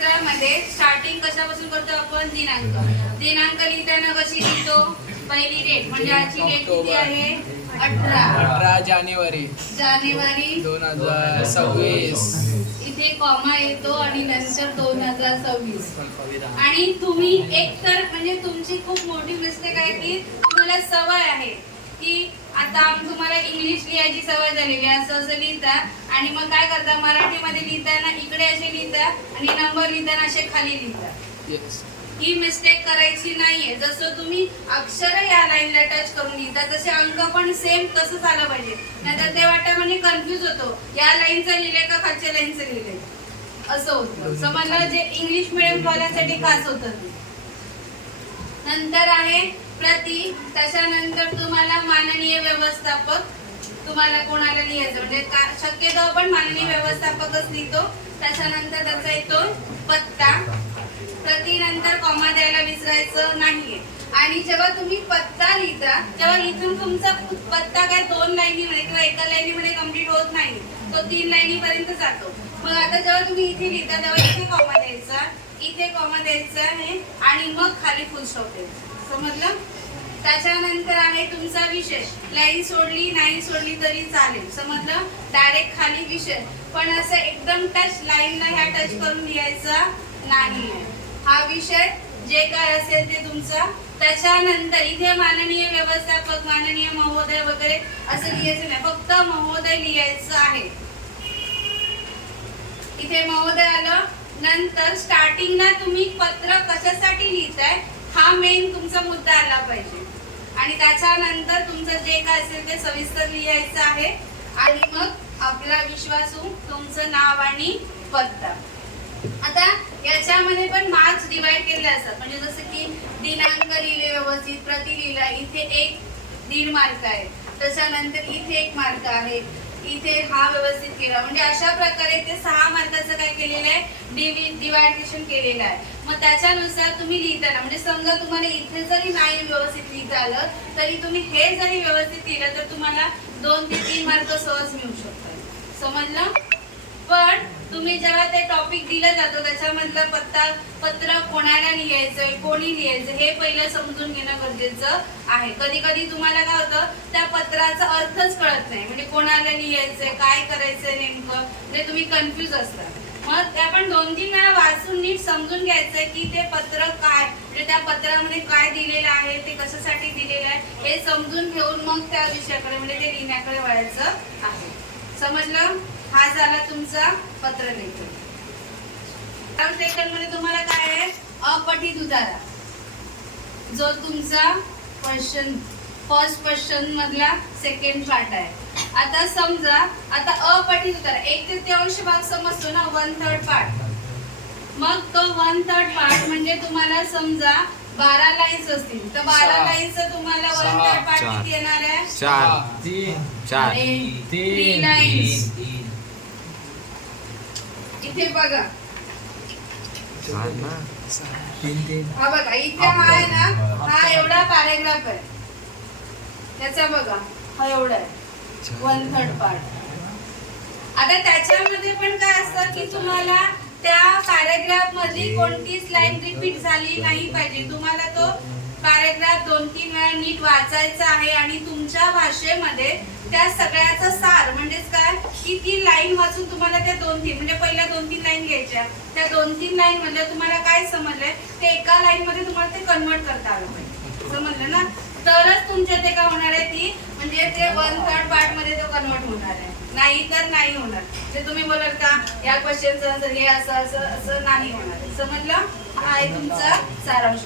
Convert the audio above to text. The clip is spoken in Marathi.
मध्ये स्टार्टिंग कशापासून करतो आपण? दिनांक. दिनांक लिहिताना कशी लिहितो? पहिली डेट म्हणजे आजची डेट किती आहे? 18 जानेवारी 2026. इथे कॉमा येतो आणि नंतर 2026. आणि तुम्ही एकतर म्हणजे तुमची खूप मोठी मिस्टेक आहे की तुम्हाला सवय आहे की आता तुम्हाला इंग्लिश लिहायची सवय झालेली आहे, असं लिहिता आणि मग काय करता मराठीमध्ये लिहिताना इकडे असे लिहिता आणि नंबर लिहिताना असे खाली लिहिता. ही मिस्टेक करायची नाहीये. जसं तुम्ही अक्षर या लाईनला टच करून लिहिता तसे अंक पण सेम तसंच आलं पाहिजे, नाहीतर ते वाटतं म्हणजे कन्फ्युज होतो, या लाईनचं लिहिलंय का खालच्या लाईनचं लिहिलंय असं होतं. समजलं? जे इंग्लिश मिडियम वाल्यांसाठी खास होतं. नंतर आहे प्रति. त्याच्यानंतर तुम्हाला माननीय व्यवस्थापक. तुम्हाला कोणाला लिहायचं म्हणजे शक्यतो आपण माननीय व्यवस्थापकच लिहितो. त्याच्यानंतर त्याचा येतो पत्ता. प्रति नंतर कॉमा द्यायला विसरायचं नाहीये. आणि जेव्हा तुम्ही पत्ता लिहिता तेव्हा इथून तुमचा पत्ता काय 2 लाईनीमध्ये किंवा एका लाईनीमध्ये कम्प्लीट होत नाही, तो 3 लाईनीपर्यंत जातो. मग आता जेव्हा तुम्ही इथे लिहिता तेव्हा इथे कॉमा द्यायचा, इथे कॉमा द्यायचा आहे आणि मग खाली फुल स्टॉप द्यायचा. समजलं? त्याच्यानंतर आहे तुमचा विषय. लाईन सोडली नाही सोडली तरी चालेल. समजलं? डायरेक्ट खाली विषय, पण असं एकदम टच लाईनला ह्या टच करून लिहायचा नाहीये. हा विषय जे काय असेल ते तुमचा. त्याच्यानंतर इथे माननीय व्यवस्थापक, माननीय महोदय वगैरे असं लिहायचं नाही, फक्त महोदय लिहायचं आहे. इथे महोदय आलं. नंतर स्टार्टिंगला तुम्ही पत्र कशासाठी लिहिताय हा मेन तुमचा मुद्दा आला पाहिजे. आणि त्याच्यानंतर तुमचं जे काय असेल ते सविस्तर लिहायचं आहे. आणि मग आपला विश्वासू तुमचं नाव आणि पत्ता. आता याच्यामध्ये पण मार्क्स डिवाइड केले असतात, म्हणजे जसं की दिनांक लिहिले व्यवस्थित, प्रति लिहिला, इथे 1.5 मार्क आहे, त्याच्यानंतर इथे 1 मार्क आहे, इथे हा व्यवस्थित केला, म्हणजे अशा प्रकारे ते 6 मार्काचं काय केलेलं आहे? डिवायडेशन केलेलं आहे. मग त्याच्यानुसार तुम्ही लिहिताना म्हणजे समजा तुम्हाला इथे जरी नाही व्यवस्थित लिहिता आलं तरी तुम्ही हे जरी व्यवस्थित लिहिलं तर तुम्हाला 2 ते 3 मार्क सहज मिळू शकतात. समजलं? पण तुम्ही जेव्हा ते टॉपिक दिलं जातो त्याच्यामधलं पत्र कोणाला लिहायचंय, कोणी लिहायचं हे पहिलं समजून घेणं गरजेचं आहे. कधी कधी तुम्हाला काय होतं त्या पत्राचा अर्थच कळत नाही, म्हणजे कोणाला लिहायचंय, काय करायचंय नेमकं, म्हणजे तुम्ही कन्फ्युज असता. मग ते आपण 2-3 वेळा वाचून नीट समजून घ्यायचंय की ते पत्र काय, म्हणजे त्या पत्रामध्ये काय दिलेलं आहे, ते कशासाठी दिलेलं आहे हे समजून घेऊन मग त्या विषयाकडे म्हणजे ते लिहिण्याकडे वळायचं आहे. समजलं? हा झाला तुमचा पत्र लेखन. सेकंड मध्ये तुम्हाला काय आहे? अपठित उतारा, जो तुमचा फर्स्ट क्वेश्चन मधला सेकंड पार्ट आहे. आता समजा आता अपठित उतारा 1/3 भाग समजतो ना, 1/3 पार्ट. मग तो 1/3 पार्ट म्हणजे तुम्हाला समजा 12 लाईन्स असतील तर 12 लाईन्सचं तुम्हाला 1/3 पार्ट किती येणार आहे? 3 लाईन्स. इथे बघा, हा बघा इथे हा आहे ना, हा एवढा पॅराग्राफ आहे त्याचा, बघा हा एवढा आहे 1/3 पार्ट. आता त्याच्यामध्ये पण काय असतं की तुम्हाला त्या पॅराग्राफ मधली कोणतीच लाईन रिपीट झाली नाही पाहिजे. तुम्हाला तो पॅराग्राफ 2-3 वेळा नीट वाचायचा आहे आणि तुमच्या भाषेमध्ये त्या सगळ्याचा सार म्हणजेच काय की ती लाईन वाचून तुम्हाला त्या 2-3 म्हणजे पहिल्या 2-3 लाईन घ्यायच्या, त्या 2-3 लाईन मध्ये तुम्हाला काय समजलंय ते एका लाईन मध्ये तुम्हाला ते कन्वर्ट करता आलं पाहिजे. समजलं ना? तरच तुमच्या ते काय होणार आहे ती म्हणजे ते 1/3 पार्ट मध्ये तो कन्वर्ट होणार आहे, नाही तर नाही होणार. ते तुम्ही बोलाल का या क्वेश्चनचं आन्सर हे असं असं असं नाही होणार. समजलं? हा आहे तुमचा सारांश.